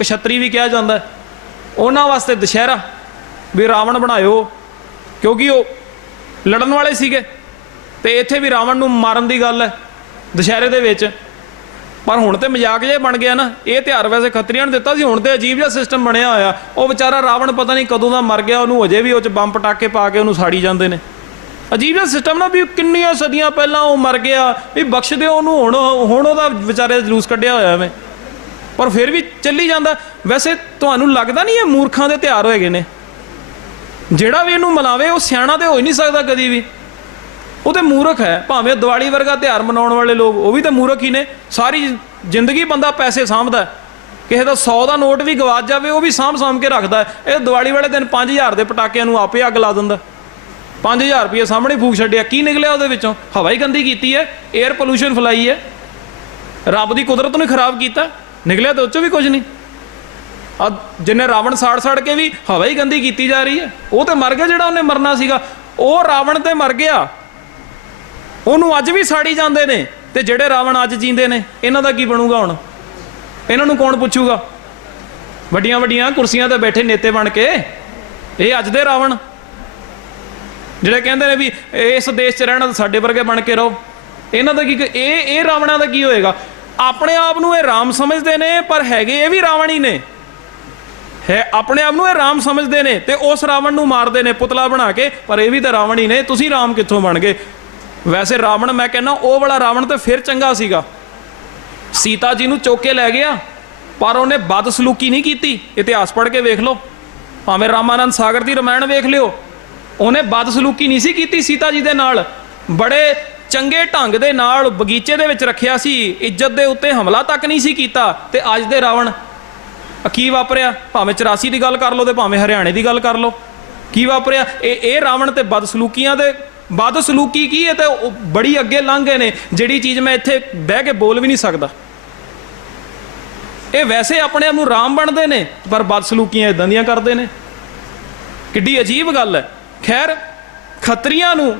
ਕਸ਼ਤਰੀ ਵੀ ਕਿਹਾ ਜਾਂਦਾ ਹੈ, ਉਹਨਾਂ ਵਾਸਤੇ ਦੁਸ਼ਹਿਰਾ ਵੀ ਰਾਵਣ ਬਣਾਇਓ ਕਿਉਂਕਿ ਉਹ ਲੜਨ ਵਾਲੇ ਸੀਗੇ। ਤੇ ਇੱਥੇ ਵੀ ਰਾਵਣ ਨੂੰ ਮਾਰਨ ਦੀ ਗੱਲ ਹੈ ਦੁਸ਼ਹਿਰੇ ਦੇ ਵਿੱਚ। ਪਰ ਹੁਣ ਤੇ ਮਜ਼ਾਕ ਜਿਹਾ ਬਣ ਗਿਆ ਨਾ ਇਹ ਤਿਉਹਾਰ ਵੈਸੇ ਖੱਤਰੀਆਂ ਨੂੰ ਦਿੱਤਾ ਸੀ ਹੁਣ ਤੇ ਅਜੀਬ ਜਿਹਾ ਸਿਸਟਮ ਬਣਿਆ ਹੋਇਆ। ਉਹ ਵਿਚਾਰਾ ਰਾਵਣ ਪਤਾ ਨਹੀਂ ਕਦੋਂ ਦਾ ਮਰ ਗਿਆ ਉਹਨੂੰ ਅਜੇ ਵੀ ਉਹ ਚ ਬੰਬ ਪਟਾਕੇ ਪਾ ਕੇ ਉਹਨੂੰ ਸਾੜੀ ਜਾਂਦੇ ਨੇ। ਅਜੀਬ ਜਿਹਾ ਸਿਸਟਮ ਨਾ ਵੀ ਕਿੰਨੀਆਂ ਸਦੀਆਂ ਪਹਿਲਾਂ ਉਹ ਮਰ ਗਿਆ ਵੀ ਬਖਸ਼ ਦਿਓ ਉਹਨੂੰ ਹੁਣ ਹੁਣ ਉਹਦਾ ਵਿਚਾਰੇ ਜਲੂਸ ਕੱਢਿਆ ਹੋਇਆ ਐਵੇਂ। ਪਰ ਫਿਰ ਵੀ ਚੱਲੀ ਜਾਂਦਾ। ਵੈਸੇ ਤੁਹਾਨੂੰ ਲੱਗਦਾ ਨਹੀਂ ਇਹ ਮੂਰਖਾਂ ਦੇ ਤਿਉਹਾਰ ਹੋਏਗੇ ਨੇ? ਜਿਹੜਾ ਵੀ ਇਹਨੂੰ ਮਨਾਵੇ, ਉਹ ਸਿਆਣਾ ਤੇ ਹੋ ਹੀ ਨਹੀਂ ਸਕਦਾ ਕਦੀ ਵੀ। ਉਹ ਤੇ ਮੂਰਖ ਹੈ। ਭਾਵੇਂ ਦੀਵਾਲੀ ਵਰਗਾ ਤਿਉਹਾਰ ਮਨਾਉਣ ਵਾਲੇ ਲੋਕ, ਉਹ ਵੀ ਤਾਂ ਮੂਰਖ ਹੀ ਨੇ। ਸਾਰੀ ਜ਼ਿੰਦਗੀ ਬੰਦਾ ਪੈਸੇ ਸਾਂਭਦਾ ਕਿਸੇ ਦਾ 100 ਦਾ ਨੋਟ ਵੀ ਗਵਾਚ ਜਾਵੇ, ਉਹ ਵੀ ਸਾਂਭ ਸਾਂਭ ਕੇ ਰੱਖਦਾ ਇਹ ਦੀਵਾਲੀ ਵਾਲੇ ਦਿਨ 5000 ਦੇ ਪਟਾਕਿਆਂ ਨੂੰ ਆਪੇ ਅੱਗ ਲਾ ਦਿੰਦਾ। 5000 ਰੁਪਏ ਸਾਹਮਣੇ ਫੂਕ ਛੱਡਿਆ। ਕੀ ਨਿਕਲਿਆ ਉਹਦੇ ਵਿੱਚੋਂ? ਹਵਾ ਹੀ ਗੰਦੀ ਕੀਤੀ ਹੈ। 에ਅਰ ਪੋਲੂਸ਼ਨ ਫਲਾਈ ਹੈ। ਰੱਬ ਦੀ ਕੁਦਰਤ ਨੂੰ ਖਰਾਬ ਕੀਤਾ। ਨਿਕਲਿਆ ਤਾਂ ਉਹ 'ਚੋਂ ਵੀ ਕੁਝ ਨਹੀਂ। ਆ ਜਿੰਨੇ ਰਾਵਣ ਸਾੜ ਸਾੜ ਕੇ ਵੀ ਹਵਾ ਹੀ ਗੰਦੀ ਕੀਤੀ ਜਾ ਰਹੀ ਹੈ, ਉਹ ਤੇ ਮਰ ਗਿਆ ਜਿਹੜਾ ਉਹਨੇ ਮਰਨਾ ਸੀਗਾ। ਉਹ ਰਾਵਣ ਤੇ ਮਰ ਗਿਆ। ਉਹਨੂੰ ਅੱਜ ਵੀ ਸਾੜੀ ਜਾਂਦੇ ਨੇ ਤੇ ਜਿਹੜੇ ਰਾਵਣ ਅੱਜ ਜੀਂਦੇ ਨੇ, ਇਹਨਾਂ ਦਾ ਕੀ ਬਣੂਗਾ ਹੁਣ? ਇਹਨਾਂ ਨੂੰ ਕੌਣ ਪੁੱਛੂਗਾ? ਵੱਡੀਆਂ ਵੱਡੀਆਂ ਕੁਰਸੀਆਂ ਤੇ ਬੈਠੇ ਨੇਤੇ ਬਣ ਕੇ, ਇਹ ਅੱਜ ਦੇ ਰਾਵਣ। ਜਿਹੜੇ ਕਹਿੰਦੇ ਨੇ ਵੀ ਇਸ ਦੇਸ਼ 'ਚ ਰਹਿਣਾ ਤਾਂ ਸਾਡੇ ਵਰਗੇ ਬਣ ਕੇ ਰਹੋ। ਇਹਨਾਂ ਦਾ ਕੀ ਇਹ ਇਹ ਰਾਵਣਾਂ ਦਾ ਕੀ ਹੋਏਗਾ? ਆਪਣੇ ਆਪ ਨੂੰ ਇਹ ਰਾਮ ਸਮਝਦੇ ਨੇ, ਪਰ ਹੈਗੇ ਇਹ ਵੀ ਰਾਵਣ ਹੀ ਨੇ। ਹੈ, ਆਪਣੇ ਆਪ ਨੂੰ ਇਹ ਰਾਮ ਸਮਝਦੇ ਨੇ ਤੇ ਉਸ ਰਾਵਣ ਨੂੰ ਮਾਰਦੇ ਨੇ ਪੁਤਲਾ ਬਣਾ ਕੇ, ਪਰ ਇਹ ਵੀ ਤਾਂ ਰਾਵਣ ਹੀ ਨੇ, ਤੁਸੀਂ ਰਾਮ ਕਿੱਥੋਂ ਬਣ ਗਏ? ਵੈਸੇ ਰਾਵਣ, ਮੈਂ ਕਹਿੰਦਾ, ਉਹ ਵਾਲਾ ਰਾਵਣ ਤਾਂ ਫਿਰ ਚੰਗਾ ਸੀਗਾ। ਸੀਤਾ ਜੀ ਨੂੰ ਚੁੱਕ ਕੇ ਲੈ ਗਿਆ, ਪਰ ਉਹਨੇ ਬਦਸਲੂਕੀ ਨਹੀਂ ਕੀਤੀ। ਇਤਿਹਾਸ ਪੜ੍ਹ ਕੇ ਵੇਖ ਲਓ। ਭਾਵੇਂ ਰਾਮਾਨੰਦ ਸਾਗਰ ਦੀ ਰਮਾਇਣ ਵੇਖ ਲਿਓ, ਉਹਨੇ ਬਦਸਲੂਕੀ ਨਹੀਂ ਸੀ ਕੀਤੀ ਸੀਤਾ ਜੀ ਦੇ ਨਾਲ। ਬੜੇ ਚੰਗੇ ਢੰਗ ਦੇ ਨਾਲ ਬਗੀਚੇ ਦੇ ਵਿੱਚ ਰੱਖਿਆ ਸੀ, ਇੱਜ਼ਤ ਦੇ ਉੱਤੇ ਹਮਲਾ ਤੱਕ ਨਹੀਂ ਸੀ ਕੀਤਾ ਤੇ ਅੱਜ ਦੇ ਰਾਵਣ ਕੀ ਵਾਪਰਿਆ? ਭਾਵੇਂ 84 ਦੀ ਗੱਲ ਕਰ ਲਓ ਤੇ ਭਾਵੇਂ ਹਰਿਆਣੇ ਦੀ ਗੱਲ ਕਰ ਲਓ। ਕੀ ਵਾਪਰਿਆ? ਇਹ ਇਹ ਰਾਵਣ ਤੇ ਬਦਸਲੂਕੀਆਂ ਦੇ, ਬਦਸਲੂਕੀ ਕੀ ਹੈ ਤੇ ਉਹ ਬੜੀ ਅੱਗੇ ਲੰਘ ਗਏ ਨੇ, ਜਿਹੜੀ ਚੀਜ਼ ਮੈਂ ਇੱਥੇ ਬਹਿ ਕੇ ਬੋਲ ਵੀ ਨਹੀਂ ਸਕਦਾ। ਇਹ ਵੈਸੇ ਆਪਣੇ ਆਪ ਨੂੰ ਰਾਮ ਬਣਦੇ ਨੇ, ਪਰ ਬਦਸਲੂਕੀਆਂ ਇਦਾਂ ਦੀਆਂ ਕਰਦੇ ਨੇ। ਕਿੱਡੀ ਅਜੀਬ ਗੱਲ ਹੈ। ਖੈਰ, ਖੱਤਰੀਆਂ ਨੂੰ